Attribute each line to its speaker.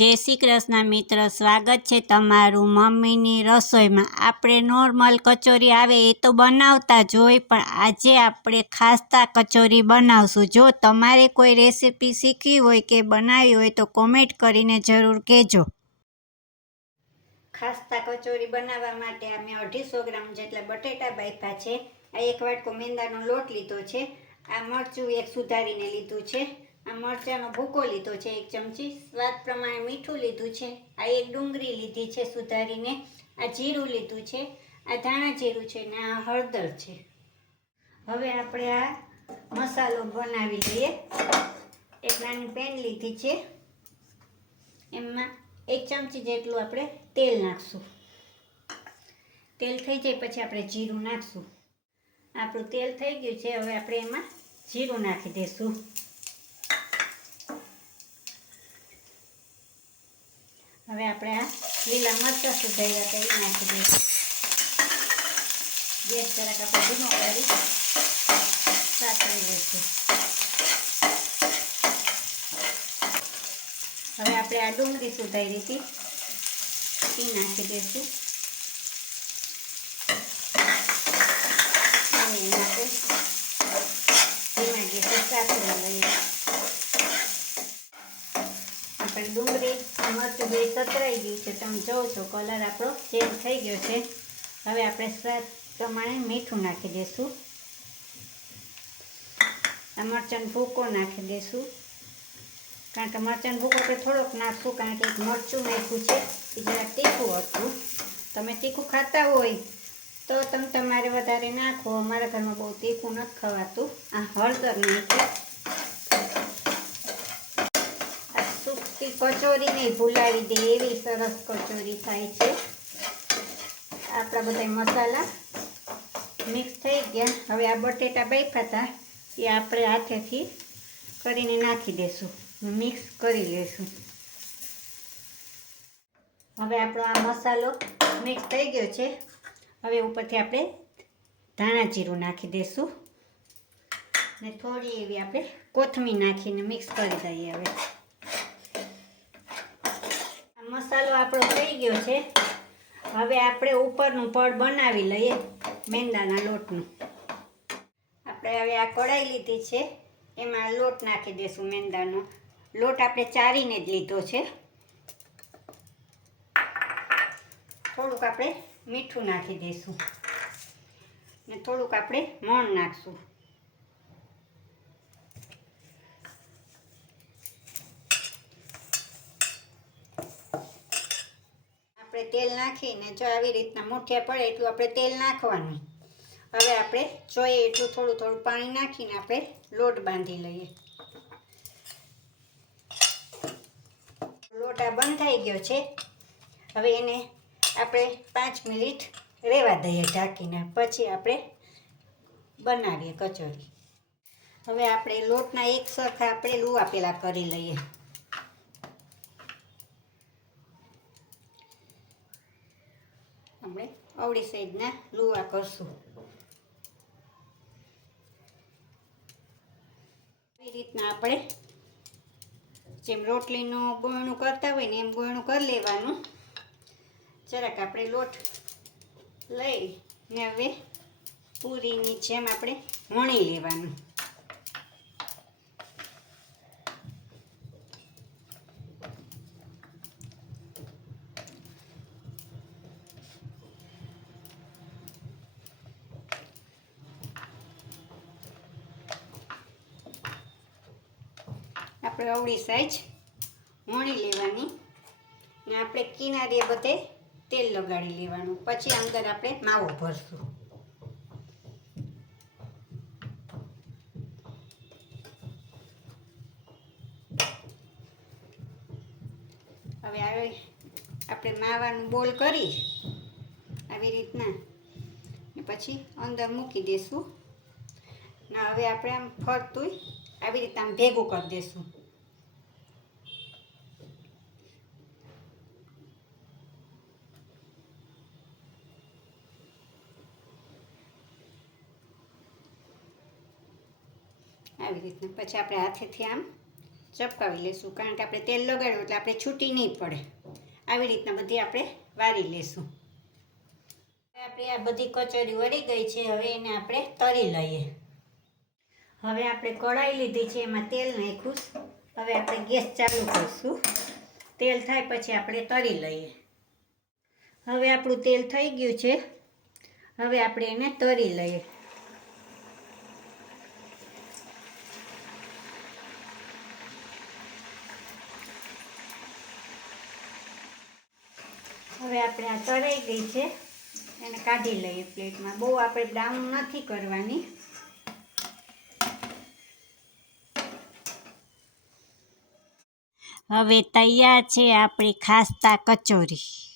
Speaker 1: જય શ્રી કૃષ્ણ મિત્ર, સ્વાગત છે તમારું મમ્મીની રસોઈમાં. આપણે નોર્મલ કચોરી આવે એ તો બનાવતા જ હોય, પણ આજે આપણે ખાસ્તા કચોરી બનાવશું. જો તમારે કોઈ રેસીપી શીખવી હોય કે બનાવવી હોય તો કોમેન્ટ કરીને જરૂર કહેજો. ખાસ્તા કચોરી બનાવવા માટે અમે અઢીસો ગ્રામ જેટલા બટેટા બાફ્યા છે. આ એક વાટકો મેંદાનો લોટ લીધો છે. આ મરચું એક સુધારીને લીધું છે. આ મરચાંનો ભૂકો લીધો છે એક ચમચી. સ્વાદ પ્રમાણે મીઠું લીધું છે. આ એક ડુંગળી લીધી છે સુધારીને. આ જીરું લીધું છે. આ ધાણા જીરું છે ને આ હળદર છે. હવે આપણે આ મસાલો બનાવી લઈએ. એક નાની પેન લીધી છે. એમાં એક ચમચી જેટલું આપણે તેલ નાખશું. તેલ થઈ જાય પછી આપણે જીરું નાખશું. આપણું તેલ થઈ ગયું છે. હવે આપણે એમાં જીરું નાખી દઈશું. હવે આપણે આ લીલા મરચાં સુધાર્યા કરી નાખી દઈશું ગેસ જરાક આપણે ધીમો કરી સાચવી લઈશું. હવે આપણે આ ડુંગળી સુધારી હતી. એ નાખી દઈશું. અને આપણે ધીમા ગેસે સાતળી લઈએ આપણે ડુંગળી મરચું બે સતરાઈ ગયું છે, તમે જોવો છો, કલર આપણો ચેન્જ થઈ ગયો છે. હવે આપણે સ્વાદ પ્રમાણે મીઠું નાખી દઈશું. આ મરચાંનો ભૂકો નાખી દઈશું. કારણ કે મરચાંનો ભૂકો આપણે થોડોક નાખશું, કારણ કે મરચું નાખ્યું છે, એ જરાક તીખું હતું. તમે તીખું ખાતા હોય તો તમે તમારે વધારે નાખો. અમારા ઘરમાં બહુ તીખું નથી ખવાતું. આ હળદર નાખી કચોરી નહીં ભૂલાવી દે, એવી સરસ કચોરી થાય છે. આપણા બધા મસાલા મિક્સ થઈ ગયા. હવે આ બટેટા બાફ્યા હતા, એ આપણે હાથેથી કરીને નાખી દઈશું મિક્સ કરી લઈશું હવે આપણો આ મસાલો મિક્સ થઈ ગયો છે. હવે ઉપરથી આપણે ધાણા જીરું નાખી દઈશું ને થોડી એવી આપણે કોથમીર નાખીને મિક્સ કરી દઈએ હવે. મસાલો આપણો થઈ ગયો છે. હવે આપણે ઉપરનું પડ બનાવી લઈએ મેંદાના લોટનું. આપણે હવે આ કઢાઈ લીધી છે. એમાં લોટ નાખી દઈશું મેંદાનો. લોટ આપણે ચારીને જ લીધો છે. થોડુંક આપણે મીઠું નાખી દઈશું ને થોડુંક આપણે મોણ નાખશું. આપણે તેલ નાખીને જો આવી રીતના મૂઠિયા પડે એટલું આપણે તેલ નાખવાનું. હવે આપણે જોઈએ એટલું થોડું થોડું પાણી નાખીને આપણે લોટ બાંધી લઈએ. લોટ આ બંધ થઈ ગયો છે. હવે એને આપણે પાંચ મિનિટ રહેવા દઈએ ઢાંકીને. પછી આપણે બનાવીએ કચોરી. હવે આપણે લોટના એક સરખા આપણે લુવા પેલા કરી લઈએ. આપણે અવળી સાઈડના લુવા કરશું. આવી રીતના આપણે જેમ રોટલીનું ગોયણું કરતા હોય ને એમ ગોયણું કરી લેવાનું. જરાક આપણે લોટ લઈ ને હવે પૂરીની જેમ આપણે વણી લેવાનું. આપણે અવળી સાઈજ વણી લેવાની. ને આપણે કિનારીએ બધે તેલ લગાડી લેવાનું. પછી અંદર આપણે માવો ભરશું. હવે આવે આપણે માવાનું બોલ કરી આવી રીતના. ને પછી અંદર મૂકી દઈશું ને હવે આપણે આમ ફરતું આવી રીતે આમ ભેગું કરી દઈશું આવી રીતના. પછી આપણે હાથેથી આમ ચપકાવી લઈશું, કારણ કે આપણે તેલ લગાડ્યું એટલે આપણે છૂટી નહીં પડે. આવી રીતના બધી આપણે વારી હવે આપણી આ બધી કચોરી વળી ગઈ છે, હવે એને આપણે તરી લઈએ. હવે આપણે કઢાઈ લીધી છે, એમાં તેલ નાખ્યું હવે આપણે ગેસ ચાલુ કરીશું. તેલ થાય પછી આપણે તરી લઈએ. હવે આપણું તેલ થઈ ગયું છે. હવે આપણે એને તરી લઈએ. હવે આપણે આ તળાઈ ગઈ છે. એને કાઢી લઈએ પ્લેટમાં. બહુ આપણે બ્રાઉન નથી કરવાની. હવે તૈયાર છે આપણી ખાસ્તા કચોરી.